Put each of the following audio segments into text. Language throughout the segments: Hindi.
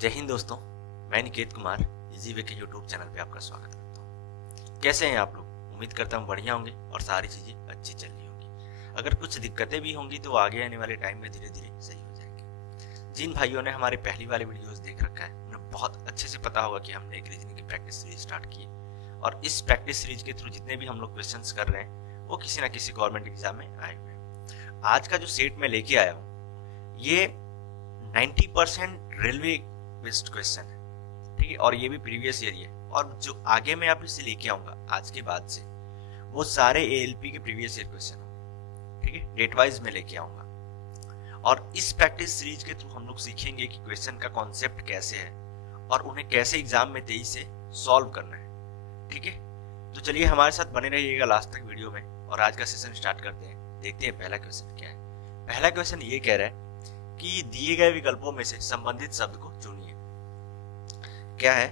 जय हिंद दोस्तों, मैं निकेत कुमार इजी वे के यूट्यूब चैनल पे आपका स्वागत करता हूँ। कैसे हैं आप लोग? उम्मीद करता हूँ बढ़िया होंगे और सारी चीज़ें अच्छी चल रही होंगी। अगर कुछ दिक्कतें भी होंगी तो आगे आने वाले टाइम में धीरे धीरे सही हो जाएंगे। जिन भाइयों ने हमारे पहली वाले वीडियोस देख रखा है उन्हें बहुत अच्छे से पता होगा कि हमने एक रीजनिंग की प्रैक्टिस सीरीज स्टार्ट की है और इस प्रैक्टिस सीरीज के थ्रू जितने भी हम लोग क्वेश्चन कर रहे हैं वो किसी ना किसी गवर्नमेंट एग्जाम में आए हुए हैं। आज का जो सेट में लेके आया हूँ ये 90% रेलवे बेस्ड क्वेश्चन है, ठीक है, और ये भी प्रीवियस ईयर है। और जो आगे मैं आप इसे लेके आऊंगा आज के बाद से वो सारे एएलपी के प्रीवियस ईयर क्वेश्चन होंगे, ठीक है, डेट वाइज में लेके आऊंगा। और इस प्रैक्टिस सीरीज के थ्रू हम लोग सीखेंगे कि क्वेश्चन का कॉन्सेप्ट कैसे है और उन्हें कैसे एग्जाम में तेजी से सॉल्व करना है, ठीक है। तो चलिए हमारे साथ बने रहिएगा लास्ट तक वीडियो में और आज का सेशन स्टार्ट करते हैं। देखते हैं पहला क्वेश्चन क्या है। पहला क्वेश्चन ये कह रहा है कि दिए गए विकल्पों में से संबंधित शब्द को चुनिए। क्या है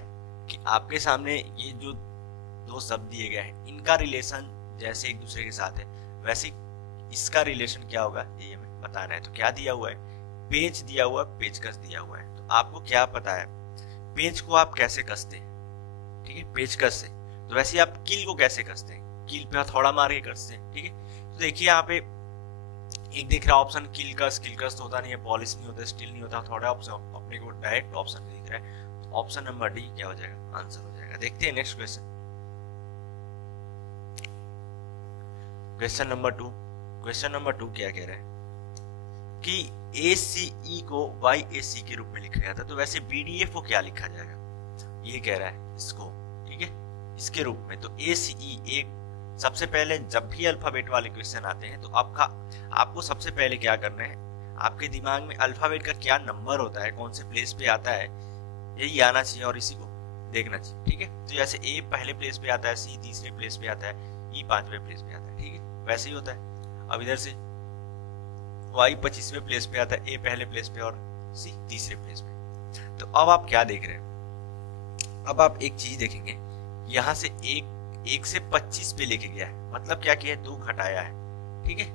कि आपके सामने ये जो दो शब्द दिए गए हैं इनका रिलेशन जैसे एक दूसरे के साथ है वैसे इसका रिलेशन क्या होगा ये हमें बताना है। तो क्या दिया हुआ है? पेच दिया हुआ है, पेचकस दिया हुआ है। तो आपको क्या पता है पेच को आप कैसे कसते हैं, ठीक है, पेचकस से। तो वैसे आप कील को कैसे कसते हैं? कील पे हथौड़ा मार के कसते हैं, ठीक है। तो देखिए यहाँ पे एक दिख रहा ऑप्शन कीलकस तो होता नहीं है, पॉलिश नहीं होता, स्टील नहीं होता, थोड़ा ऑप्शन अपने को डायरेक्ट ऑप्शन दिख रहा है। तो ऑप्शन नंबर डी क्या हो जाएगा? आंसर हो जाएगा। देखते हैं next question. Question number two क्या कह रहा है कि ACE को YAC के रूप में लिखा गया था। तो वैसे BDF को क्या लिखा जाएगा ये कह रहा है इसको, ठीक है, इसके रूप में। तो ACE एक सबसे पहले जब भी अल्फाबेट वाले क्वेश्चन आते हैं तो आपको सबसे पहले क्या करना है, आपके दिमाग में अल्फाबेट का क्या नंबर होता है, कौन से प्लेस पे आता है, यही आना चाहिए और इसी को देखना चाहिए, ठीक है। तो जैसे A पहले प्लेस पे आता है, C तीसरे प्लेस पे आता है, E पांचवें प्लेस पे आता है, ठीक है, वैसे ही होता है। अब इधर से Y 25वें प्लेस पे आता है, A पहले प्लेस पे और C तीसरे प्लेस पे। तो अब आप क्या देख रहे हैं? अब आप एक चीज देखेंगे, यहां से एक से 25 पे लेके गया है, मतलब क्या किया है? 2 घटाया है, ठीक है।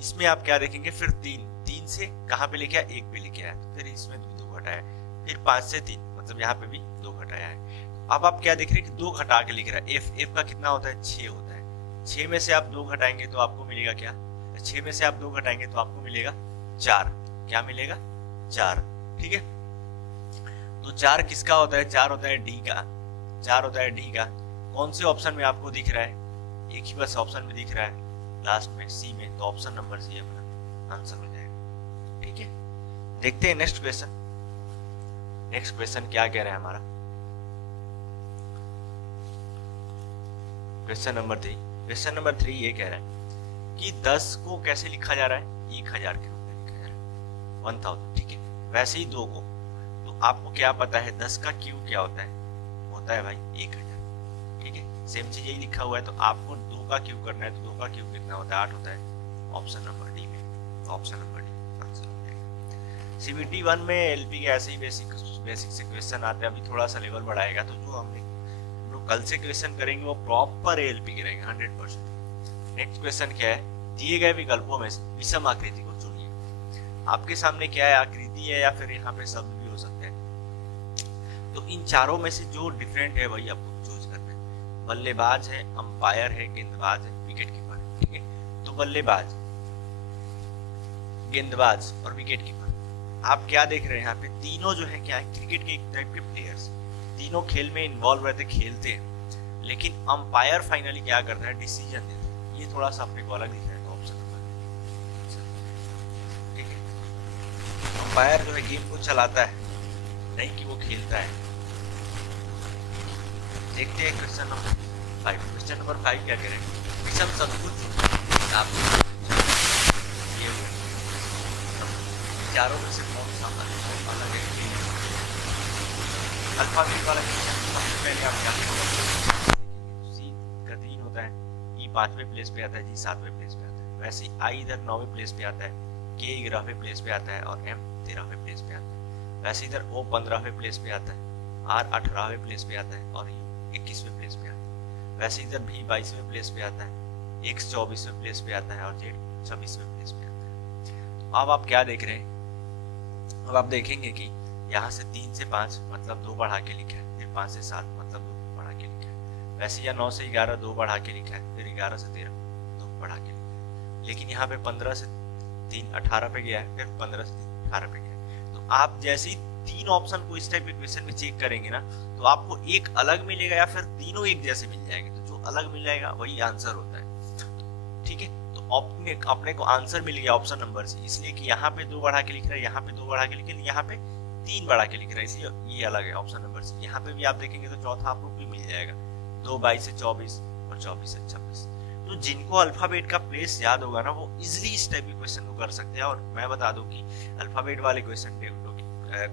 इसमें आप क्या देखेंगे? फिर 3 से कहां पे लेके आया? 1 पे लेके आया, तो फिर इसमें 2 घटाया है। फिर 5 से 3 मतलब यहाँ पे भी 2 घटाया है। अब आप क्या देख रहे हैं कि 2 घटा के लिख रहा है। F का कितना होता है? 6 होता है। 6 में से आप 2 घटाएंगे तो आपको मिलेगा क्या? 6 में से आप 2 घटाएंगे तो आपको मिलेगा 4। क्या मिलेगा? 4, ठीक है। तो 4 किसका होता है? 4 होता है डी का। 4 होता है डी का। कौन से ऑप्शन में आपको दिख रहा है? एक ही बस ऑप्शन में दिख रहा है, लास्ट में सी में। तो ऑप्शन नंबर सी अपना आंसर हो जाएगा, ठीक है। देखते हैं नेक्स्ट क्वेश्चन। नेक्स्ट क्वेश्चन क्या कह रहा है हमारा? क्वेश्चन नंबर 3 ये कह रहा है कि 10 को कैसे लिखा जा रहा है? 1000 के रूप में लिखा जा रहा है, 1000, ठीक है। वैसे ही 2 को, तो आपको क्या पता है 10 का क्यूब क्या होता है? होता है भाई 1000, ठीक है। सेम चीज यही लिखा हुआ है। तो आपको 2 का क्यूब करना है, तो 2 का क्यूब कितना होता है? 8 होता है। ऑप्शन नंबर डी में, ऑप्शन नंबर डी आंसर हो जाएगा। CBT 1 में LP के ऐसे ही बेसिक से क्वेश्चन आते हैं। अभी थोड़ा सा लेवल बढ़ाएगा तो जो हम लोग कल से क्वेश्चन करेंगे वो प्रॉपर ALP के रहेंगे 100%। नेक्स्ट क्वेश्चन क्या है? दिए गए विकल्पों में से विषम आकृति को चुनिए। आपके सामने क्या है? आकृति है या फिर यहाँ पे शब्द भी हो सकते हैं। तो इन चारों में से जो डिफरेंट है वही आपको चूज करना है। बल्लेबाज है, अंपायर है, गेंदबाज है, विकेट कीपर है, ठीक है। तो बल्लेबाज, गेंदबाज और विकेट कीपर, आप क्या देख रहे हैं यहाँ पे? तीनों जो है क्या है? क्रिकेट के एक टाइप के प्लेयर्स, तीनों खेल में इन्वॉल्व रहते, खेलते हैं। लेकिन अंपायर फाइनली क्या करता है? डिसीजन देता है। ये थोड़ा सा अपने को अलग दिख रहा है। तो ऑप्शन नंबर, ठीक है। अंपायर जो है गेम को चलाता है, नहीं कि वो खेलता है। देखते हैं क्वेश्चन नंबर 5। क्वेश्चन नंबर 5 क्या करें? विषम शब्द को आप ये चारों में से कौन सा अलग है? अल्फाबेट वाला सबसे पहले आप क्या करेंगे? सी का 3 होता है, ई 5वें प्लेस पे आता है, जी 7वें प्लेस पे आता है। वैसे आई इधर 9वें प्लेस पे आता है, के 11वें प्लेस पे आता है और एम 13वें प्लेस पे आता है। वैसे इधर ओ 15वें प्लेस पे आता है, आर 18वें प्लेस पे आता है और यू 21वें प्लेस पे आता है। वैसे इधर भी 22वें प्लेस पे आता है, एक्स 24वें प्लेस पे आता है और जेड 26वें प्लेस पे आता है। अब आप क्या देख रहे हैं? अब आप देखेंगे कि यहाँ से 3 से 5 मतलब 2 बढ़ा के लिखा है, फिर 5 से 7 मतलब 2 बढ़ा के लिखा है। वैसे या 9 से 11 2 बढ़ा के लिखा है, फिर 11 से 13 2 बढ़ा के लिखा है। लेकिन यहाँ पे 15 से 3 18 पे गया है, फिर 15 से 3 18 पे गया है। तो आप जैसे ही 3 ऑप्शन को इस टाइप के क्वेश्चन में चेक करेंगे ना, तो आपको एक अलग मिलेगा या फिर तीनों एक जैसे मिल जाएंगे। तो जो अलग मिल जाएगा वही आंसर होता है, ठीक है। तो अपने को आंसर मिल गया ऑप्शन नंबर से, इसलिए कि यहाँ पे 2 बढ़ा के लिख रहा है, यहाँ पे 2 बढ़ा के लिख रहा है, यहाँ पे 3 बढ़ा के लिख रहा है, इसलिए ये अलग है ऑप्शन नंबर से। यहाँ पे भी आप देखेंगे तो चौथा आपको भी मिल जाएगा, 2 22 से 24 और 24 से 26। तो जिनको अल्फाबेट का प्लेस याद होगा ना, वो इजिली इस टाइप के क्वेश्चन को कर सकते हैं। और मैं बता दूं कि अल्फाबेट वाले क्वेश्चन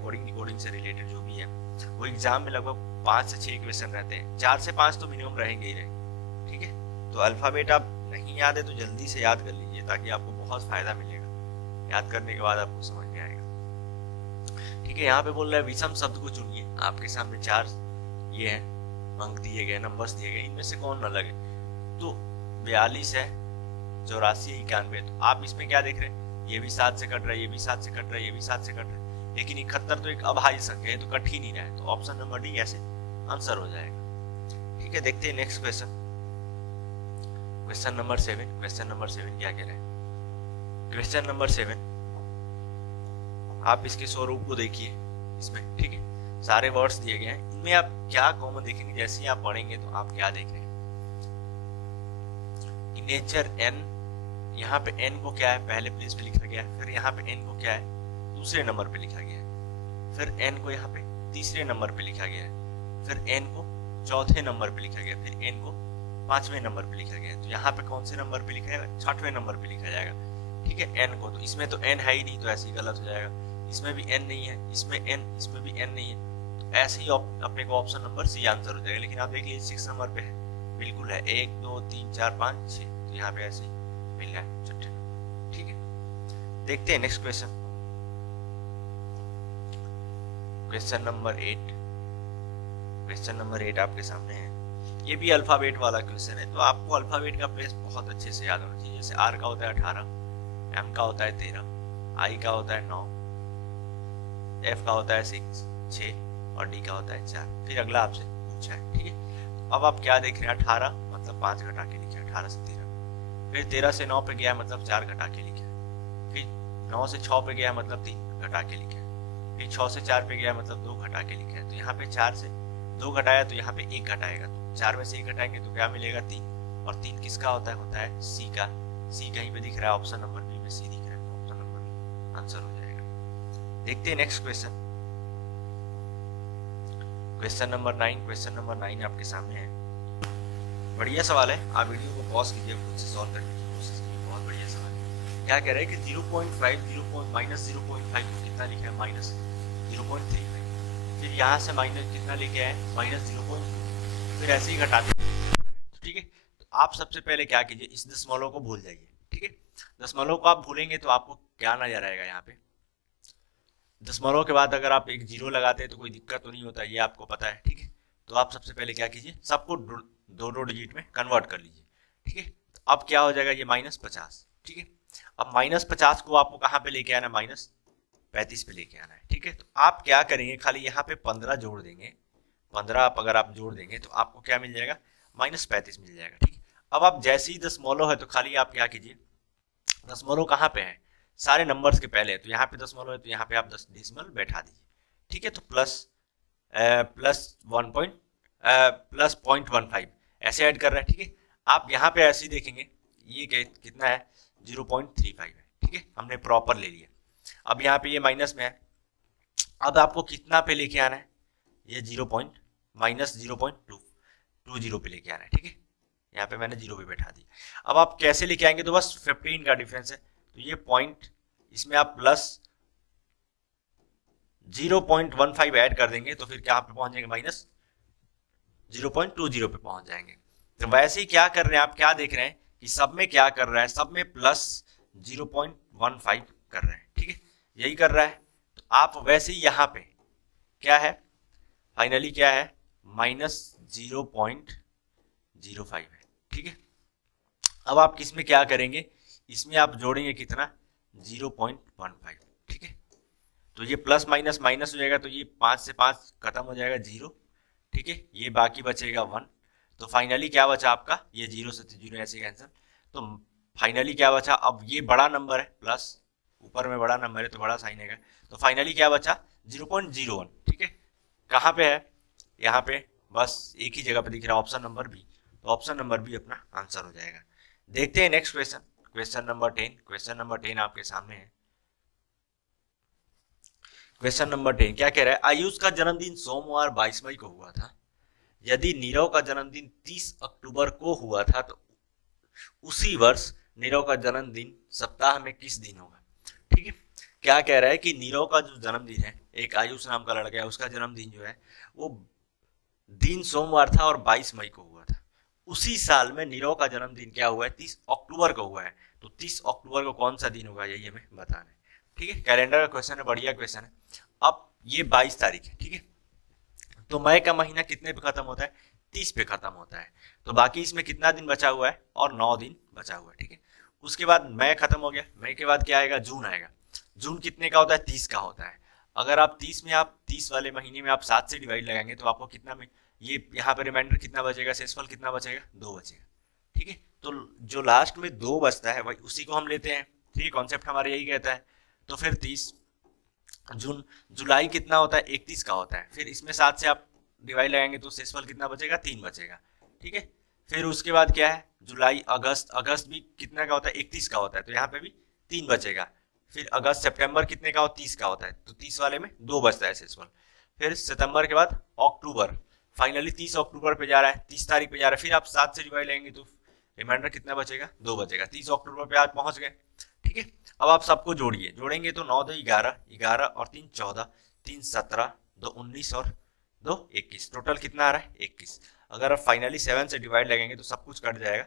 कोडिंग डिकोडिंग से रिलेटेड जो भी है, वो एग्जाम में लगभग 5 से 6 क्वेश्चन रहते हैं, 4 से 5 तो मिनिमम रहेंगे ही रहेंगे, ठीक है। तो अल्फाबेट आप नहीं याद है तो जल्दी से याद कर लीजिए, ताकि आपको बहुत फायदा मिलेगा। याद करने के बाद आपको समझ में आएगा, ठीक है। यहाँ पे बोल रहा है विषम शब्द को चुनिए। आपके सामने 4 ये है अंक दिए गए, नंबर्स दिए गए, इनमें से कौन अलग है। तो 42 है, 84 91। तो आप इसमें क्या देख रहे हैं, ये भी 7 से कट रहा है, ये भी 7 से कट रहा है, ये भी 7 से कट रहा है, लेकिन 71 तो एक अभाज्य संख्या है, तो कट ही नहीं रहा है। तो ऑप्शन नंबर डी ऐसे आंसर हो जाएगा, ठीक है। देखते हैं next question, question number 7। Question number 7 क्या कह रहा है। क्वेश्चन नंबर 7, आप इसके स्वरूप को देखिए इसमें, ठीक है। सारे वर्ड्स दिए गए हैं, इनमें आप क्या कॉमन देखेंगे, जैसे ही आप पढ़ेंगे तो आप क्या देख रहे हैं। नेचर n, यहाँ पे n को क्या है पहले प्लेस पे लिखा गया है, फिर यहाँ पे n को क्या है दूसरे नंबर पे लिखा गया है, फिर n को यहाँ पे तीसरे नंबर पे लिखा गया है, फिर n को चौथे नंबर पे लिखा गया, फिर n को 5वें नंबर पे लिखा गया है। तो यहाँ पे कौन से नंबर पे लिखा जाएगा, 6वें नंबर पे लिखा जाएगा, ठीक है। n को, तो इसमें तो n है ही नहीं, तो ऐसे ही गलत हो जाएगा। इसमें भी n नहीं है, इसमें n, इसमें भी n नहीं है, तो ऐसे ही अपने को ऑप्शन नंबर सी आंसर हो जाएगा। लेकिन आप देख लीजिए 6 नंबर पे है, बिल्कुल है, 1 2 3 4 5 6, तो यहाँ पे ऐसे मिल रहा है 6, ठीक है। देखते हैं next question, question number 8। Question number 8 आपके सामने है, ये भी अल्फाबेट वाला क्वेश्चन है। तो आपको अल्फाबेट का प्लेस बहुत अच्छे से याद होना चाहिए। जैसे आर का होता है 18, एम का होता है 13, आई का होता है 9, एफ का होता है 6 और डी का होता है 4। फिर अगला आपसे पूछा है, ठीक है। अब आप क्या देख रहे हैं, 18 मतलब 5 घटा के लिखा है, 18 से 13, फिर 13 से 9 पे गया मतलब 4 घटा के लिखा है, फिर 9 से 6 पे गया मतलब 3 घटा के लिखा है, फिर 6 से 4 पे गया मतलब 2 घटा के लिखा है। तो यहाँ पे 4 से 2 घटाया तो यहाँ पे 1 घटाएगा, तो 4 में से 1 घटाएंगे तो क्या मिलेगा 3, और 3 किसका होता है सी का। सी कहीं पे दिख रहा है, ऑप्शन नंबर बी में सी दिख रहा है, तो ऑप्शन नंबर बी आंसर हो जाएगा। देखते हैं next question, question number 9। Question number 9 आपके सामने है, बढ़िया सवाल है, आप वीडियो को पॉज कीजिए, खुद से सॉल्व करने की कोशिश कीजिए, बहुत बढ़िया सवाल है। क्या कह रहे हैं कि 0.5 माइनस 0.5 को कितना लिखा है, माइनस 0.35, फिर यहाँ से माइनस कितना लेके आए, माइनस 0.2, फिर ऐसे ही घटाते, ठीक है। तो आप सबसे पहले क्या कीजिए, इस दशमलव को भूल जाइए, ठीक है। दशमलव को आप भूलेंगे तो आपको क्या नजर आएगा, यहाँ पे दशमलव के बाद अगर आप एक 0 लगाते हैं तो कोई दिक्कत तो नहीं होता, ये आपको पता है, ठीक है। तो आप सबसे पहले क्या कीजिए, सबको 2 डिजिट में कन्वर्ट कर लीजिए, ठीक है। तो अब क्या हो जाएगा, ये -50, ठीक है। अब -50 को आपको कहाँ पे लेके आना, -35 पे लेके आना है, ठीक है। तो आप क्या करेंगे, खाली यहाँ पे 15 जोड़ देंगे, 15 अगर आप जोड़ देंगे तो आपको क्या मिल जाएगा, -35 मिल जाएगा, ठीक है। अब आप जैसे ही दशमलव है तो खाली आप क्या कीजिए, दशमलव कहाँ पे है, सारे नंबर्स के पहले है, तो यहाँ पे दशमलव है तो यहाँ पे आप 10 डेसिमल बैठा दीजिए, ठीक है। तो प्लस 0.15 ऐसे ऐड कर रहा है, ठीक है। आप यहाँ पे ऐसे ही देखेंगे, ये कितना है, 0.35 है, ठीक है, हमने प्रॉपर ले लिया। अब यहाँ पे ये माइनस में है, अब आपको कितना पे लेके आना है, ये -0.20 पे लेके आना है, ठीक है। यहाँ पे मैंने 0 पे बैठा दिया। अब आप कैसे लेके आएंगे, तो बस 15 का डिफरेंस है, तो ये पॉइंट इसमें आप प्लस 0.15 ऐड कर देंगे तो फिर क्या पे पहुंच जाएंगे, -0.20 पे पहुंच जाएंगे। तो वैसे ही क्या कर रहे हैं, आप क्या देख रहे हैं कि सब में क्या कर रहा है, सब में प्लस 0.15 कर रहे हैं, ठीक है, यही कर रहा है। तो आप वैसे ही यहाँ पे क्या है, फाइनली क्या है, -0.05 है, ठीक है। अब आप किसमें क्या करेंगे, इसमें आप जोड़ेंगे कितना, 0.15, ठीक है। तो ये प्लस माइनस माइनस हो जाएगा, तो ये 5 से 5 खत्म हो जाएगा 0, ठीक है। ये बाकी बचेगा 1, तो फाइनली क्या बचा आपका, ये 0 से 0 ऐसे कैंसिल। तो फाइनली क्या बचा, अब ये बड़ा नंबर है प्लस, ऊपर में बड़ा नंबर है तो बड़ा साइन है, तो फाइनली क्या बचा 0.01, ठीक है। कहाँ पे है, यहाँ पे बस एक ही जगह पे दिख रहा है ऑप्शन नंबर बी, तो ऑप्शन नंबर बी अपना आंसर हो जाएगा। देखते हैं next question, question number 10। Question number 10 आपके सामने है। क्वेश्चन नंबर 10 क्या कह रहा है, आयुष का जन्मदिन सोमवार 22 मई को हुआ था। यदि नीरव का जन्मदिन 30 अक्टूबर को हुआ था तो उसी वर्ष नीरव का जन्मदिन सप्ताह में किस दिन होगा, ठीक है। क्या कह रहा है कि नीरव का जो जन्मदिन है, एक आयुष नाम का लड़का है, उसका जन्मदिन जो है वो दिन सोमवार था और 22 मई को हुआ था। उसी साल में नीरव का जन्मदिन क्या हुआ है, 30 अक्टूबर को हुआ है। तो 30 अक्टूबर को कौन सा दिन होगा, यही हमें बताना है, ठीक है। कैलेंडर का क्वेश्चन है, बढ़िया क्वेश्चन है। अब ये 22 तारीख है, ठीक है। तो मई का महीना कितने पे खत्म होता है, 30 पे खत्म होता है। तो बाकी इसमें कितना दिन बचा हुआ है, और 9 दिन बचा हुआ है, ठीक है। उसके बाद मई खत्म हो गया, मई के बाद क्या आएगा, जून आएगा। जून कितने का होता है, 30 का होता है। अगर आप 30 वाले महीने में आप 7 से डिवाइड लगाएंगे तो आपको कितना में, ये यहाँ पे रिमाइंडर कितना बचेगा, शेषफल कितना बचेगा, 2 बचेगा, ठीक है। तो जो लास्ट में 2 बचता है वही उसी को हम लेते हैं, ठीक है। कॉन्सेप्ट हमारा यही कहता है। तो फिर 30 जून, जुलाई कितना होता है, 31 का होता है। फिर इसमें 7 से आप डिवाइड लगाएंगे तो शेषफल कितना बचेगा, 3 बचेगा, ठीक है। फिर उसके बाद क्या है, जुलाई अगस्त, अगस्त भी कितना का होता है, 31 का होता है, तो यहाँ पे भी 3 बचेगा। फिर अगस्त सितंबर कितने का हो, 30 का होता है, तो 30 वाले में 2 बचता है शेषफल। फिर सितंबर के बाद अक्टूबर, फाइनली 30 अक्टूबर पे जा रहा है, 30 तारीख पे जा रहा है। फिर आप 7 से डिवाइड लेंगे तो रिमाइंडर कितना बचेगा, 2 बचेगा। 30 अक्टूबर पे आज पहुंच गए, ठीक है। अब आप सबको जोड़िए, जोड़ेंगे तो 9 2 11, 11 और 3 14, 3 17, 2 19 और 2 21, टोटल कितना आ रहा है, 21। अगर आप फाइनली 7 से डिवाइड लगेंगे तो सब कुछ कट जाएगा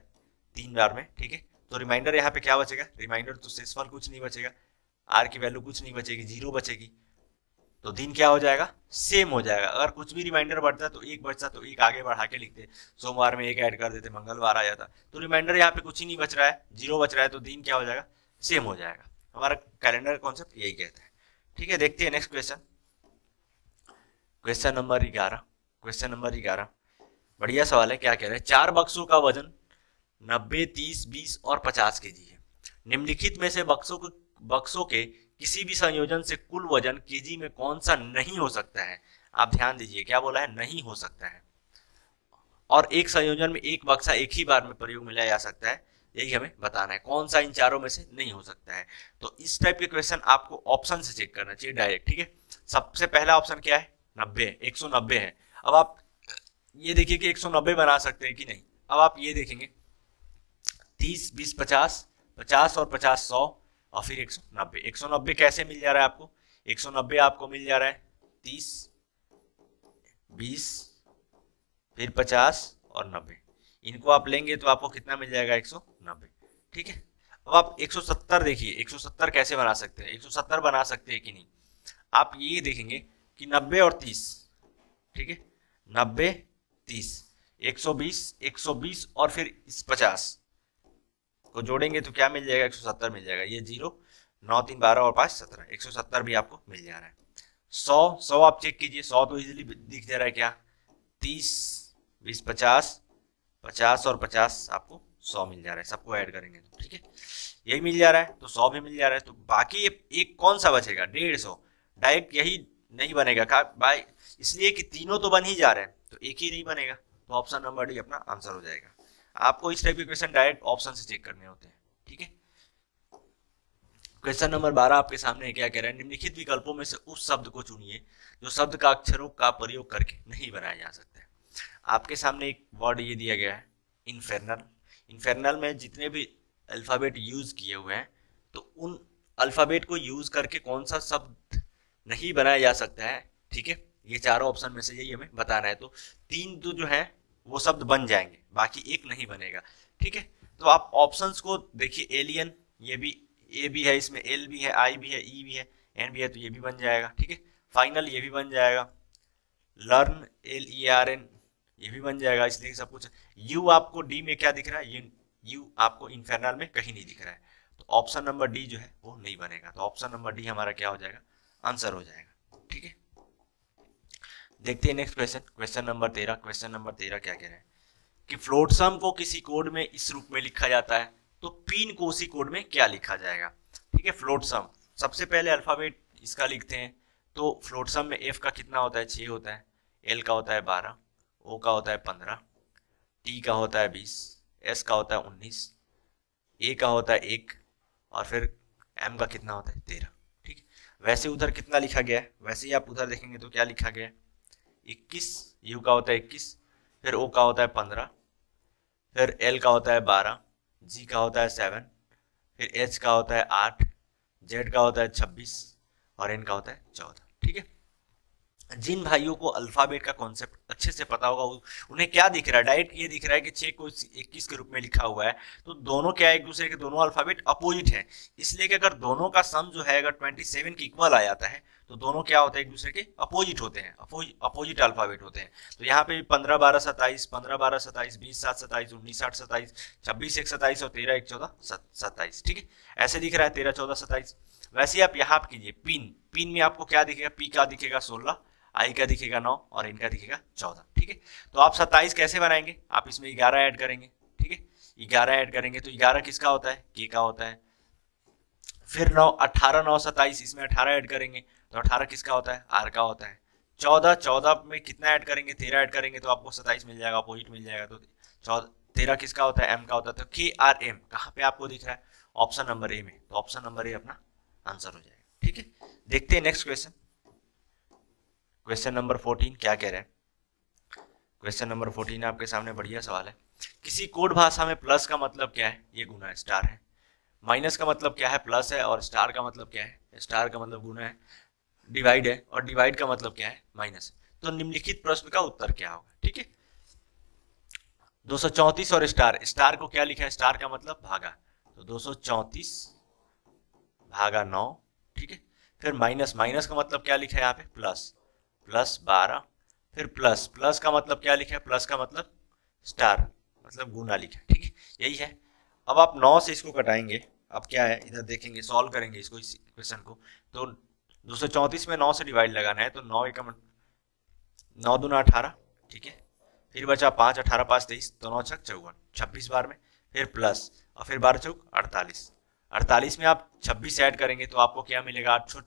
3 बार में, ठीक है। तो रिमाइंडर यहाँ पे क्या बचेगा, रिमाइंडर तो शेषफल कुछ नहीं बचेगा, आर की वैल्यू कुछ नहीं बचेगी, 0 बचेगी। तो दिन क्या हो जाएगा, सेम हो जाएगा। अगर कुछ भी रिमाइंडर बढ़ता तो 1 बचता तो 1 आगे बढ़ा के लिखते, सोमवार में 1 ऐड कर देते, मंगलवार आ जाता। तो रिमाइंडर यहाँ पे कुछ ही नहीं बच रहा है, 0 बच रहा है, तो दिन क्या हो जाएगा, सेम हो जाएगा। हमारा कैलेंडर कॉन्सेप्ट यही कहता है, ठीक है। देखते हैं next question, question number 11। Question number 11 बढ़िया सवाल है। क्या कह रहे हैं, 4 बक्सों का वजन 90, 30, 20 और 50 केजी है। निम्नलिखित में से बक्सों के किसी भी संयोजन से कुल वजन केजी में कौन सा नहीं हो सकता है। आप ध्यान दीजिए, क्या बोला है, नहीं हो सकता है। और एक संयोजन में एक बक्सा एक ही बार में प्रयोग में लाया जा सकता है, यही हमें बताना है, कौन सा इन चारों में से नहीं हो सकता है। तो इस टाइप के क्वेश्चन आपको ऑप्शन से चेक करना चाहिए डायरेक्ट, ठीक है। सबसे पहला ऑप्शन क्या है, 90, 190 है। अब आप ये देखिए कि 190 बना सकते हैं कि नहीं। अब आप ये देखेंगे 30, 20, 50, 50 और 50 100 और फिर 190। 190 कैसे मिल जा रहा है आपको, 190 आपको मिल जा रहा है 30, 20, फिर 50 और 90, इनको आप लेंगे तो आपको कितना मिल जाएगा, 190, ठीक है। अब आप 170 देखिए, 170 कैसे बना सकते हैं, 170 बना सकते हैं कि नहीं। आप ये देखेंगे कि 90 और 30, ठीक है, 90 30, 120, 120 और फिर इस 50 को जोड़ेंगे तो क्या मिल जाएगा, 170 मिल जाएगा। ये 0, 9 3 12 और 5 17, 170 भी आपको मिल जा रहा है। 100 आप चेक कीजिए, 100 तो इजीली दिख जा रहा है, क्या 30, 20, 50, 50 और 50 आपको 100 मिल जा रहा है, सबको ऐड करेंगे तो, ठीक है, यही मिल जा रहा है, तो 100 भी मिल जा रहा है। तो बाकी एक कौन सा बचेगा, 150, डायरेक्ट यही नहीं बनेगा का भाई, इसलिए कि तीनों तो बन ही जा रहे हैं, तो एक ही नहीं बनेगा, तो ऑप्शन नंबर डी अपना आंसर हो जाएगा। आपको इस टाइप के क्वेश्चन डायरेक्ट ऑप्शन से चेक करने होते हैं, ठीक है। क्वेश्चन नंबर 12 आपके सामने क्या कह रहा है, निम्नलिखित विकल्पों में से उस शब्द को चुनिए जो शब्द का अक्षरों का प्रयोग करके नहीं बनाया जा सकता है। आपके सामने एक वर्ड ये दिया गया है, इन्फेर्नल। इन्फेर्नल में जितने भी अल्फाबेट यूज किए हुए हैं, तो उन अल्फाबेट को यूज करके कौन सा शब्द नहीं बनाया जा सकता है, ठीक है। ये चारों ऑप्शन में से यही हमें बताना है। तो 3 जो है वो शब्द बन जाएंगे, बाकी एक नहीं बनेगा, ठीक है। तो आप ऑप्शंस को देखिए, एलियन, ये भी ए भी है, इसमें एल भी है, आई भी है, ई भी है, एन भी है, तो ये भी बन जाएगा, ठीक है। फाइनल ये भी बन जाएगा, लर्न LERN ये भी बन जाएगा, इसलिए सब कुछ। यू आपको डी में क्या दिख रहा है, यू आपको इन्फेर्नल में कहीं नहीं दिख रहा है, तो ऑप्शन नंबर डी जो है वो नहीं बनेगा। तो ऑप्शन नंबर डी हमारा क्या हो जाएगा, आंसर हो जाएगा। ठीक है, देखते हैं next question, question number 13। Question number 13 क्या कह रहे हैं कि फ्लोट सम को किसी कोड में इस रूप में लिखा जाता है, तो पिन को उसी कोड में क्या लिखा जाएगा। ठीक है, फ्लोट सम सबसे पहले अल्फाबेट इसका लिखते हैं। तो फ्लोट सम में एफ का कितना होता है, 6 होता है, एल का होता है 12, ओ का होता है 15, टी का होता है 20, एस का होता है 19, ए का होता है 1 और फिर एम का कितना होता है 13। ठीक है, वैसे उधर कितना लिखा गया है, वैसे ही आप उधर देखेंगे तो क्या लिखा गया है 21, यू का होता है 21, फिर ओ का होता है 15, फिर एल का होता है 12, जी का होता है 7, फिर एच का होता है 8, जेड का होता है 26 और एन का होता है 14। ठीक है, जिन भाइयों को अल्फाबेट का कॉन्सेप्ट अच्छे से पता होगा उन्हें क्या दिख रहा है, डायरेक्ट ये दिख रहा है कि 6 को 21 के रूप में लिखा हुआ है, तो दोनों क्या है, एक दूसरे के दोनों अल्फाबेट अपोजिट है, इसलिए कि अगर दोनों का सम जो है अगर 27 के इक्वल आ जाता है तो दोनों क्या होते हैं, एक दूसरे के अपोजिट होते हैं, अपोजिट अल्फाबेट होते हैं। तो यहाँ पे 15 12 27, 15 12 27, 20 7 27, 19 8 27, 26 1 27 और 13 1 14 27। ठीक है, ऐसे दिख रहा है 13 14 27। वैसे आप यहाँ कीजिए पिन, पिन में आपको क्या दिखेगा, पी का दिखेगा 16, आई का दिखेगा 9 और इनका दिखेगा 14। ठीक है, तो आप 27 कैसे बनाएंगे, आप इसमें 11 ऐड करेंगे। ठीक है, 11 ऐड करेंगे तो 11 किसका होता है, के का होता है। फिर 9 18 9 27, इसमें 18 ऐड करेंगे तो 18 किसका होता है, आर का होता है। 14 14 में कितना ऐड करेंगे, 13 ऐड करेंगे तो आपको 27 मिल जाएगा, अपोजिट मिल जाएगा। तो 13 किसका होता है, एम का होता है। तो के आर एम कहाँ पे आपको दिख रहा है, ऑप्शन नंबर ए में, तो ऑप्शन नंबर ए अपना आंसर हो जाएगा। ठीक है, देखते हैं नेक्स्ट क्वेश्चन, क्वेश्चन नंबर 14 क्या कह रहे हैं। क्वेश्चन नंबर 14 आपके सामने बढ़िया सवाल है। किसी कोड भाषा में प्लस का मतलब क्या है, ये गुना है, स्टार है। माइनस का मतलब क्या है, प्लस है। और स्टार का मतलब क्या है, स्टार का मतलब गुना है। डिवाइड है और डिवाइड का मतलब क्या है, माइनस। तो निम्नलिखित प्रश्न का उत्तर क्या होगा। ठीक है, 234 और स्टार, स्टार को क्या लिखा है, स्टार का मतलब भागा, तो 234 भागा 9। ठीक है, फिर माइनस, माइनस का मतलब क्या लिखा है यहाँ पे, प्लस, प्लस 12, फिर प्लस, प्लस का मतलब क्या लिखा है, प्लस का मतलब स्टार मतलब गुना लिखा है। ठीक है, यही है। अब आप 9 से इसको कटाएंगे, अब क्या है इधर देखेंगे, सॉल्व करेंगे इसको, इस क्वेश्चन को। तो 234 में 9 से डिवाइड लगाना है, तो 9 एक 9 दूना 18। ठीक है, फिर बचा 5, 18 5 23, तो 9 छक 54, 26 बार में, फिर प्लस और फिर 12 चौक 48। 48 में आप 26 ऐड करेंगे तो आपको क्या मिलेगा, 8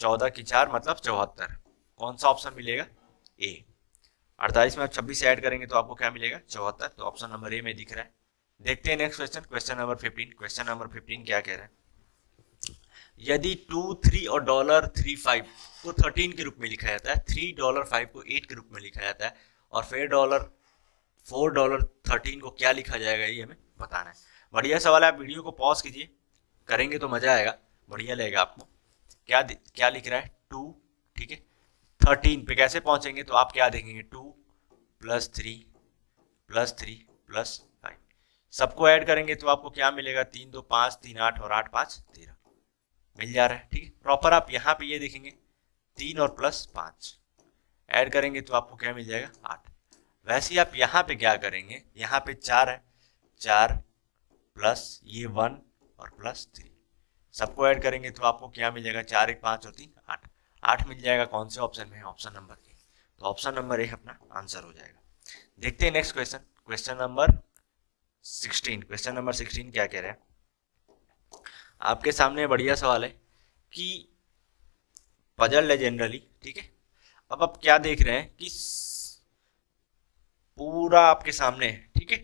14 की 4 मतलब 74। कौन सा ऑप्शन मिलेगा, ए। 48 में आप 26 ऐड करेंगे तो आपको क्या मिलेगा, 74, तो ऑप्शन नंबर ए में दिख रहा है। देखते हैं next question, question number 15। Question number 15 क्या कह रहे हैं, यदि 2 3 और $3 5 को 13 के रूप में लिखा जाता है, $3 5 को 8 के रूप में लिखा जाता है, और फिर $4 13 को क्या लिखा जाएगा, ये हमें बताना है। बढ़िया सवाल है, आप वीडियो को पॉज कीजिए, करेंगे तो मजा आएगा, बढ़िया लगेगा आपको। क्या क्या लिख रहा है, 2। ठीक है, 13 पे कैसे पहुंचेंगे, तो आप क्या देखेंगे, 2 + 3 + 3 + 5, सबको ऐड करेंगे तो आपको क्या मिलेगा, 3 2 5 3 8 और 8 5 13 मिल जा रहा है। ठीक है, प्रॉपर आप यहाँ पे ये देखेंगे 3 और प्लस 5 ऐड करेंगे तो आपको क्या मिल जाएगा, 8। वैसे ही आप यहाँ पे क्या करेंगे, यहाँ पे 4 है, 4 प्लस ये 1 और प्लस 3, सबको ऐड करेंगे तो आपको क्या मिलेगा, 4 1 5 और 3 8, 8 मिल जाएगा। कौन से ऑप्शन में, ऑप्शन नंबर ए, तो ऑप्शन नंबर ए अपना आंसर हो जाएगा। देखते हैं next question, question number 16। Question number 16 क्या कह रहे हैं, आपके सामने बढ़िया सवाल है कि पजल है जनरली। ठीक है, अब आप क्या देख रहे हैं कि पूरा आपके सामने है। ठीक है,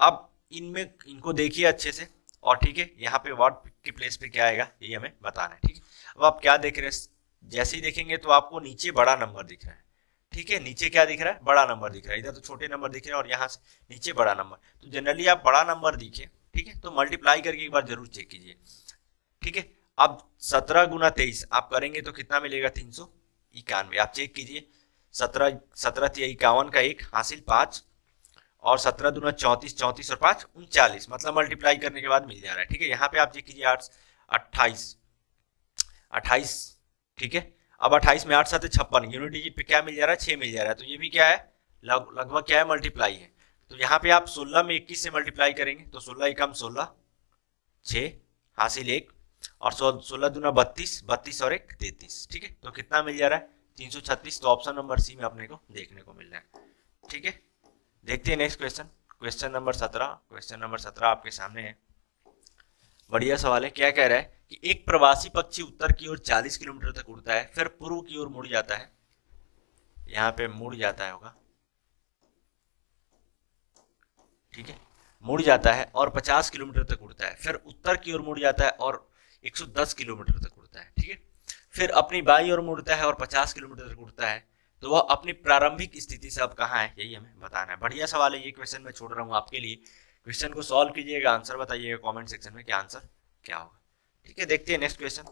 अब इनमें इनको देखिए अच्छे से, और ठीक है यहाँ पे व्हाट के प्लेस पे क्या आएगा ये हमें बताना है। ठीक है, अब आप क्या देख रहे हैं, जैसे ही देखेंगे तो आपको नीचे बड़ा नंबर दिख रहा है। ठीक है, नीचे क्या दिख रहा है, बड़ा नंबर दिख रहा है, इधर तो छोटे नंबर दिख रहे हैं और यहाँ से नीचे बड़ा नंबर। तो जनरली आप बड़ा नंबर दिखे, ठीक है, तो मल्टीप्लाई करके एक बार जरूर चेक कीजिए। ठीक है, अब 17 गुना 23 आप करेंगे तो कितना मिलेगा, 391। आप चेक कीजिए, 17 17 51 का 1 हासिल 5, और 17 दूना 34, 34 और 5 39, मतलब मल्टीप्लाई करने के बाद मिल जा रहा है। ठीक है, यहाँ पे आप चेक कीजिए 8 28 28। ठीक है, अब 28 में 8 7 56, यूनिट डिजिट पे क्या मिल जा रहा है, 6 मिल जा रहा है, तो ये भी क्या है, लगभग क्या है, मल्टीप्लाई है। तो यहाँ पे आप 16 में 21 से मल्टीप्लाई करेंगे तो 16 एकम 16, 6 हासिल 1, और 16 दूना 32, 32 और 1 33, ठीक है। तो कितना मिल जा रहा है 336। तो ऑप्शन नंबर सी में अपने को देखने को मिल रहा है, ठीक है। देखते हैं next question, question number 17। Question number 17 आपके सामने है, बढ़िया सवाल है। क्या कह रहा है कि एक प्रवासी पक्षी उत्तर की ओर 40 किलोमीटर तक उड़ता है, फिर पूर्व की ओर मुड़ जाता है, यहाँ पे मुड़ जाता है होगा, ठीक है, मुड़ जाता है और 50 किलोमीटर तक उड़ता है, फिर उत्तर की ओर मुड़ जाता है और 110 किलोमीटर तक उड़ता है, ठीक है। फिर अपनी बाईं ओर मुड़ता है और 50 किलोमीटर तक उड़ता है, तो वह अपनी प्रारंभिक स्थिति से अब कहाँ है, यही हमें बताना है। बढ़िया सवाल है, ये क्वेश्चन मैं छोड़ रहा हूँ आपके लिए। क्वेश्चन को सॉल्व कीजिएगा, आंसर बताइएगा कमेंट सेक्शन में क्या आंसर क्या होगा, ठीक है। देखते हैं next question,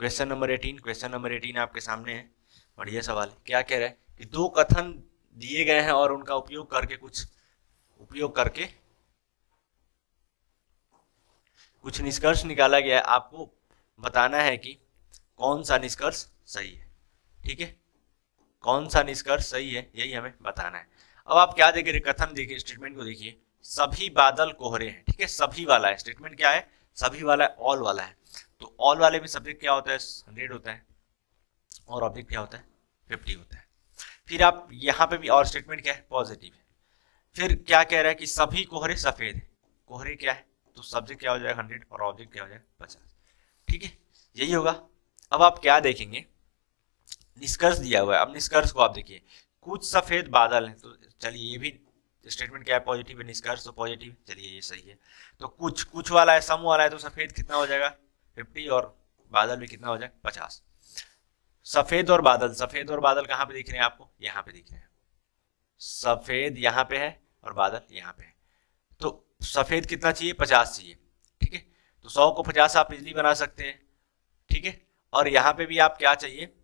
question number 18। Question number 18 आपके सामने है, बढ़िया सवाल है। क्या कह रहा है कि दो कथन दिए गए हैं और उनका उपयोग करके कुछ निष्कर्ष निकाला गया है। आपको बताना है कि कौन सा निष्कर्ष सही है, ठीक है, कौन सा निष्कर्ष सही है, यही हमें बताना है। अब आप क्या देख रहे, कथन देखिए, स्टेटमेंट को देखिए, सभी बादल कोहरे हैं, ठीक है, सभी वाला है, स्टेटमेंट क्या है, सभी वाला है, ऑल वाला है। तो ऑल वाले में सब्जेक्ट क्या होता है, 100 होता है, और ऑब्जेक्ट क्या होता है, 50 होता है। फिर आप यहाँ पे भी और स्टेटमेंट क्या है, पॉजिटिव है। फिर क्या कह रहा है कि सभी कोहरे सफेद है, कोहरे क्या है, तो सब्जेक्ट क्या हो जाएगा 100 और ऑब्जेक्ट क्या हो जाएगा 50, ठीक है, यही होगा। अब आप क्या देखेंगे, निष्कर्ष दिया हुआ है। अब निष्कर्ष को आप देखिए, कुछ सफेद बादल हैं, तो चलिए ये भी स्टेटमेंट क्या है, पॉजिटिव है, निष्कर्ष तो पॉजिटिव, चलिए ये सही है। तो कुछ वाला है, सम वाला है, तो सफेद कितना हो जाएगा 50 और बादल भी कितना हो जाएगा 50। सफेद और बादल कहाँ पे दिख रहे हैं आपको, यहाँ पे दिख रहे हैं, सफेद यहाँ पे है और बादल यहाँ पे है। तो सफेद कितना चाहिए, 50 चाहिए, ठीक है। तो 100 को 50 आप इजीली बना सकते हैं, ठीक है। और यहाँ पे भी आप क्या चाहिए,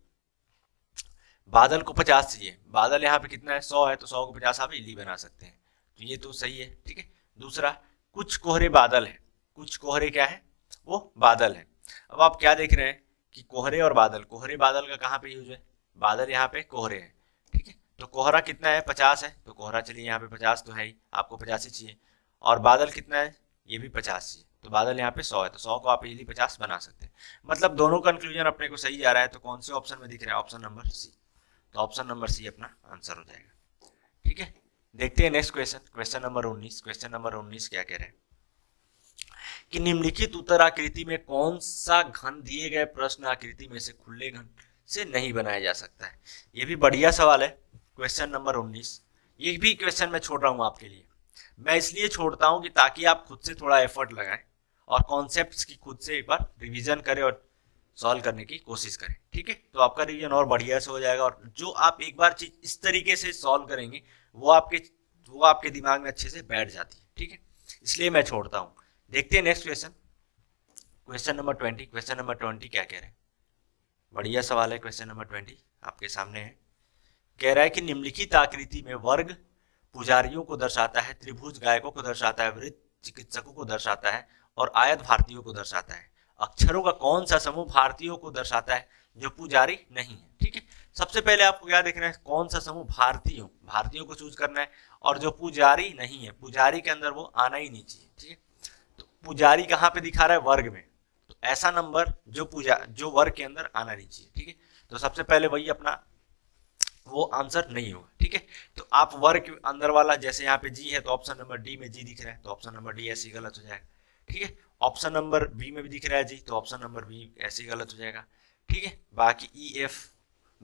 बादल को 50 चाहिए, बादल यहाँ पे कितना है 100 है, तो 100 को 50 आप इजीली बना सकते हैं, तो ये तो सही है, ठीक है। दूसरा, कुछ कोहरे बादल है, कुछ कोहरे क्या है, वो बादल है। अब आप क्या देख रहे हैं कि कोहरे और बादल, कोहरे बादल का कहाँ पे यूज है, बादल यहाँ पे कोहरे है, ठीक है। तो कोहरा कितना है 50 है, तो कोहरा चलिए यहाँ पे 50 तो है ही, आपको 50 ही चाहिए। और बादल कितना है, ये भी 50 चाहिए, तो बादल यहाँ पे 100 है, तो 100 को आप इजीली 50 बना सकते हैं। मतलब दोनों कंक्लूजन अपने को सही जा रहा है। तो कौन से ऑप्शन में दिख रहा है, ऑप्शन नंबर सी। तो ऑप्शन नंबर सी अपना आंसर हो जाएगा, ठीक है। देखते हैं next question, question number 19। Question number 19 क्या कह रहे हैं कि निम्नलिखित उत्तर आकृति में कौन सा घन दिए गए प्रश्न आकृति में से खुले घन से नहीं बनाया जा सकता है। ये भी बढ़िया सवाल है, क्वेश्चन नंबर 19। ये भी क्वेश्चन मैं छोड़ रहा हूं आपके लिए, मैं इसलिए छोड़ता हूं कि ताकि आप खुद से थोड़ा एफर्ट लगाएं और कॉन्सेप्ट्स की खुद से एक बार रिवीजन करें और सॉल्व करने की कोशिश करें, ठीक है। तो आपका रिवीजन और बढ़िया से हो जाएगा, और जो आप एक बार चीज इस तरीके से सॉल्व करेंगे वो आपके दिमाग में अच्छे से बैठ जाती है, ठीक है, इसलिए मैं छोड़ता हूँ। देखते हैं next question, question number 20। Question number 20 क्या कह रहे हैं, बढ़िया सवाल है। क्वेश्चन नंबर 20 आपके सामने है, कह रहा है कि निम्नलिखित आकृति में वर्ग पुजारियों को दर्शाता है, त्रिभुज गायकों को दर्शाता है, वृत्त चिकित्सकों को दर्शाता है, और आयत भारतीयों को दर्शाता है। अक्षरों का कौन सा समूह भारतीयों को दर्शाता है जो पुजारी नहीं है, ठीक है। सबसे पहले आपको क्या देखना है, कौन सा समूह भारतीयों को चूज करना है, और जो पुजारी नहीं है, पुजारी के अंदर वो आना ही नहीं चाहिए, ठीक है। तो पुजारी कहाँ पे दिखा रहा है, वर्ग में, तो ऐसा नंबर जो वर्ग के अंदर आना नहीं चाहिए, ठीक है। तो सबसे पहले वही अपना वो आंसर नहीं होगा, ठीक है। तो आप वर्ग के अंदर वाला, जैसे यहाँ पे जी है तो ऑप्शन नंबर डी में जी दिख रहा है, तो ऑप्शन नंबर डी ऐसे गलत हो जाएगा, ठीक है। ऑप्शन नंबर बी में भी दिख रहा है जी, तो ऑप्शन नंबर बी ऐसे गलत हो जाएगा, ठीक है। बाकी ई एफ,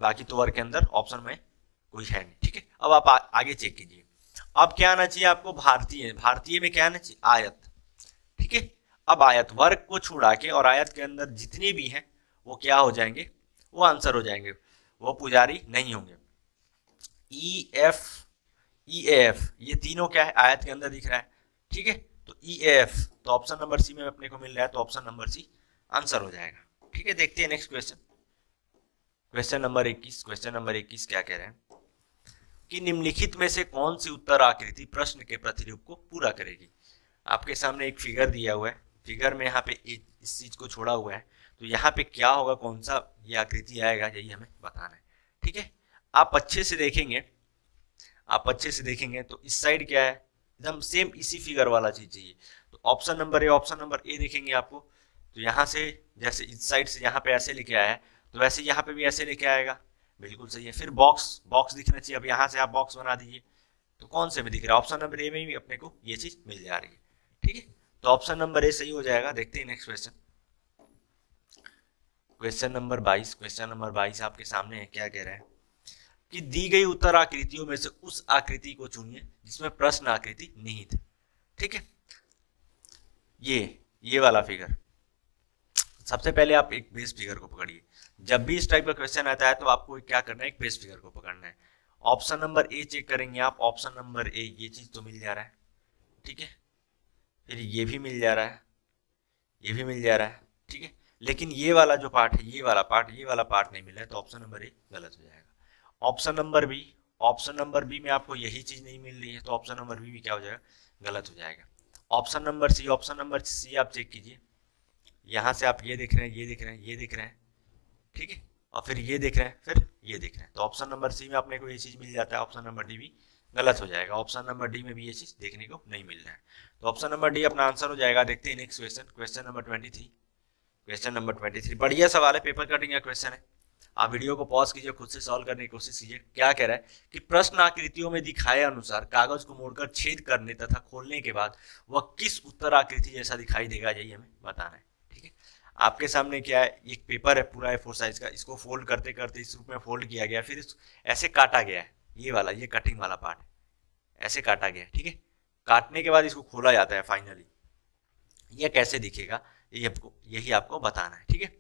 बाकी तो वर्ग के अंदर ऑप्शन में कोई है नहीं, ठीक है। अब आप आगे चेक कीजिए, अब क्या आना चाहिए आपको, भारतीय में क्या आना चाहिए, आयत, ठीक है। अब आयत, वर्ग को छुड़ा के और आयत के अंदर जितने भी हैं वो क्या हो जाएंगे, वो आंसर हो जाएंगे, वो पुजारी नहीं होंगे। ई एफ ये तीनों क्या है, आयत के अंदर दिख रहा है, ठीक है। तो ई एफ, तो ऑप्शन नंबर सी में अपने को मिल रहा है, तो ऑप्शन नंबर सी आंसर हो जाएगा, ठीक है। देखते हैं next question, question number 21। Question number 21 क्या कह रहे हैं कि निम्नलिखित में से कौन सी उत्तर आकृति प्रश्न के प्रतिरूप को पूरा करेगी। आपके सामने एक फिगर दिया हुआ है, फिगर में यहाँ पे इस चीज को छोड़ा हुआ है, तो यहाँ पे क्या होगा, कौन सा ये आकृति आएगा, यही हमें बताना है, ठीक है। आप अच्छे से देखेंगे तो इस साइड क्या है, एकदम सेम इसी फिगर वाला चीज चाहिए। तो ऑप्शन नंबर ए देखेंगे आपको, तो यहाँ से जैसे इस साइड से यहाँ पे ऐसे लेके आया है, तो वैसे यहाँ पे भी ऐसे लेके आएगा, बिल्कुल सही है। फिर बॉक्स दिखना चाहिए, अब यहाँ से आप बॉक्स बना दीजिए, तो कौन से में दिख रहा है, ऑप्शन नंबर ए में भी अपने को ये चीज मिल जा रही है, ठीक है। तो ऑप्शन नंबर ए सही हो जाएगा। देखते हैं next question, question number 22। Question number 22 आपके सामने है, क्या कह रहा है कि दी गई उत्तर आकृतियों में से उस आकृति को चुनिए जिसमें प्रश्न आकृति निहित है, ठीक है। ये वाला फिगर, सबसे पहले आप एक बेस फिगर को पकड़िए। जब भी इस टाइप का क्वेश्चन आता है तो आपको क्या करना है, एक बेस फिगर को पकड़ना है। ऑप्शन नंबर ए चेक करेंगे आप, ऑप्शन नंबर ए ये चीज तो मिल जा रहा है, ठीक है। फिर ये भी मिल जा रहा है, ये भी मिल जा रहा है, ठीक है। लेकिन ये वाला जो पार्ट है, ये वाला पार्ट नहीं मिला है, तो ऑप्शन नंबर ए गलत हो जाएगा। ऑप्शन नंबर बी में आपको यही चीज नहीं मिल रही है, तो ऑप्शन नंबर बी भी क्या हो जाएगा, गलत हो जाएगा। ऑप्शन नंबर सी आप चेक कीजिए, यहाँ से आप ये देख रहे हैं, ये देख रहे हैं, ये देख रहे हैं, ठीक है, और फिर ये देख रहे हैं, फिर ये देख रहे हैं, तो ऑप्शन नंबर सी में अपने को ये चीज मिल जाता है। ऑप्शन नंबर डी भी गलत हो जाएगा, ऑप्शन नंबर डी में भी ये चीज देखने को नहीं मिल रहा है, तो ऑप्शन नंबर डी अपना आंसर हो जाएगा। देखते हैं next question, question number 23। Question number 23 बढ़िया सवाल है, पेपर कटिंग का क्वेश्चन है। आप वीडियो को पॉज कीजिए, खुद से सॉल्व करने की कोशिश कीजिए। क्या कह रहा है कि प्रश्न आकृतियों में दिखाए अनुसार कागज को मोड़कर छेद करने तथा खोलने के बाद वह किस उत्तर आकृति जैसा दिखाई देगा, यही हमें बताना है, ठीक है। आपके सामने क्या है, एक पेपर है पूरा A4 साइज का, इसको फोल्ड करते करते इस रूप में फोल्ड किया गया, फिर ऐसे काटा गया है, ये कटिंग वाला पार्ट ऐसे काटा गया है, ठीक है। काटने के बाद इसको खोला जाता है फाइनली, ये कैसे दिखेगा यही आपको बताना है, ठीक है।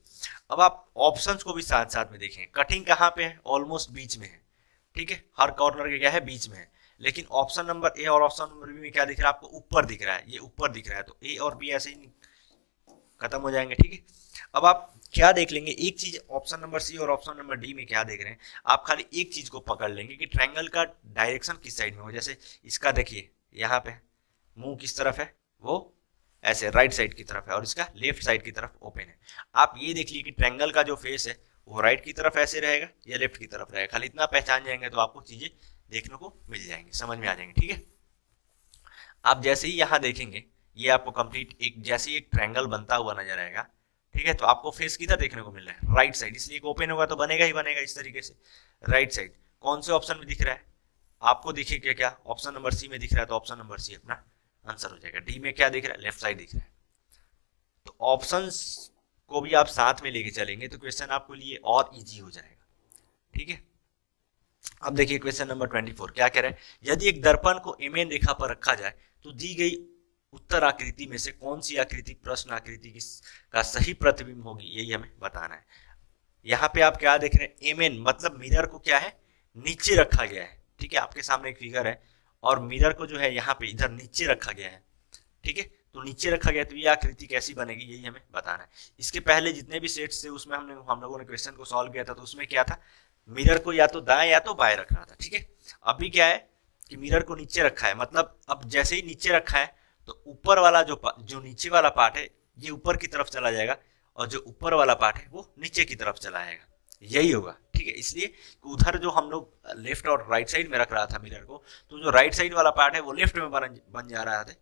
अब आप ऑप्शंस को भी साथ साथ में देखें। कटिंग कहाँ पे है, ऑलमोस्ट बीच में है, ठीक है, हर कॉर्नर के क्या है, बीच में है। लेकिन ऑप्शन नंबर ए और ऑप्शन नंबर बी में क्या दिख रहा है आपको, ऊपर दिख रहा है, ये ऊपर दिख रहा है, तो ए और बी ऐसे ही खत्म हो जाएंगे, ठीक है। अब आप क्या देख लेंगे, एक चीज ऑप्शन नंबर सी और ऑप्शन नंबर डी में क्या देख रहे हैं, आप खाली एक चीज को पकड़ लेंगे कि ट्रायंगल का डायरेक्शन किस साइड में हो। जैसे इसका देखिए, यहाँ पे मुंह किस तरफ है, वो ऐसे राइट साइड की तरफ है, और इसका लेफ्ट साइड की तरफ ओपन है। आप ये देख लीजिए कि ट्रायंगल का जो फेस है वो राइट की तरफ ऐसे रहेगा या लेफ्ट की तरफ रहेगा, खाली इतना पहचान जाएंगे तो आपको चीजें देखने को मिल जाएंगी, समझ में आ जाएंगे, ठीक है। आप जैसे ही यहाँ देखेंगे, ये आपको कंप्लीट एक जैसे एक ट्रायंगल बनता हुआ नजर आएगा, ठीक है। तो आपको फेस किधर देखने को मिल रहा है, राइट साइड, इसलिए ओपन होगा तो बनेगा ही बनेगा इस तरीके से, राइट साइड। कौन से ऑप्शन में दिख रहा है आपको, देखिए क्या ऑप्शन नंबर सी में दिख रहा है, तो ऑप्शन नंबर सी अपना आंसर हो जाएगा। डी में क्या दिख रहा है, लेफ्ट साइड दिख रहा है। तो ऑप्शंस को भी आप साथ में लेके चलेंगे तो क्वेश्चन आपके लिए और इजी हो जाएगा, ठीक है। अब देखिए क्वेश्चन नंबर 24 क्या कह रहा है, यदि एक दर्पण को एमएन रेखा पर रखा जाए तो दी गई उत्तर आकृति में से कौन सी आकृति प्रश्न आकृति का सही प्रतिबिंब होगी, यही हमें बताना है। यहाँ पे आप क्या देख रहे हैं, एमएन मतलब मिरर को क्या है, नीचे रखा गया है, ठीक है। आपके सामने एक फिगर है और मिरर को जो है यहाँ पे इधर नीचे रखा गया है, ठीक है। तो नीचे रखा गया तो ये आकृति कैसी बनेगी, यही हमें बताना है। इसके पहले जितने भी सेट्स थे उसमें हम लोगों ने क्वेश्चन को सॉल्व किया था, तो उसमें क्या था, मिरर को या तो दाएं या तो बाएं रखना था, ठीक है। अभी क्या है कि मिरर को नीचे रखा है, मतलब अब जैसे ही नीचे रखा है तो ऊपर वाला जो नीचे वाला पार्ट है ये ऊपर की तरफ चला जाएगा, और जो ऊपर वाला पार्ट है वो नीचे की तरफ चला जाएगा, यही होगा, ठीक है। इसलिए उधर जो हम लोग लेफ्ट और राइट साइड में रख रहा था मिरर को, तो जो राइट साइड वाला पार्ट है वो लेफ्ट में बन जा रहा है,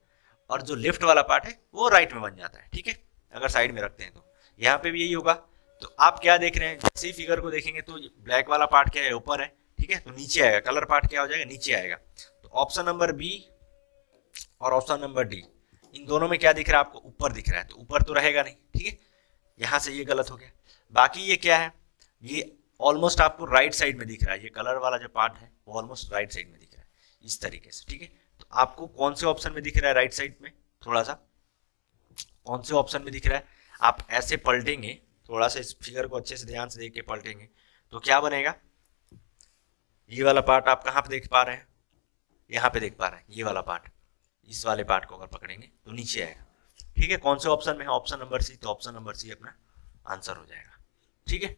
और जो लेफ्ट वाला पार्ट है वो राइट में बन जाता है, ठीक है, अगर साइड में रखते हैं तो। यहाँ पे भी यही होगा। तो आप क्या देख रहे हैं, जैसे ही फिगर को देखेंगे तो ब्लैक वाला पार्ट क्या है, ऊपर है, ठीक है, तो नीचे आएगा, कलर पार्ट क्या हो जाएगा, नीचे आएगा। तो ऑप्शन नंबर बी और ऑप्शन नंबर डी, इन दोनों में क्या दिख रहा है आपको, ऊपर दिख रहा है, तो ऊपर तो रहेगा नहीं, ठीक है। यहाँ से ये गलत हो गया। बाकी ये क्या है, ये ऑलमोस्ट आपको राइट साइड में दिख रहा है, ये कलर वाला जो पार्ट है वो ऑलमोस्ट राइट साइड में दिख रहा है, इस तरीके से, ठीक है। तो आपको कौन से ऑप्शन में दिख रहा है, राइट साइड में, थोड़ा सा कौन से ऑप्शन में दिख रहा है, आप ऐसे पलटेंगे, थोड़ा सा इस फिगर को अच्छे से ध्यान से देख के पलटेंगे तो क्या बनेगा, ये वाला पार्ट आप कहाँ पे देख पा रहे हैं, यहाँ पे देख पा रहे हैं, ये वाला पार्ट, इस वाले पार्ट को अगर पकड़ेंगे तो नीचे आएगा, ठीक है। कौन से ऑप्शन में है, ऑप्शन नंबर सी, तो ऑप्शन नंबर सी अपना आंसर हो जाएगा, ठीक है।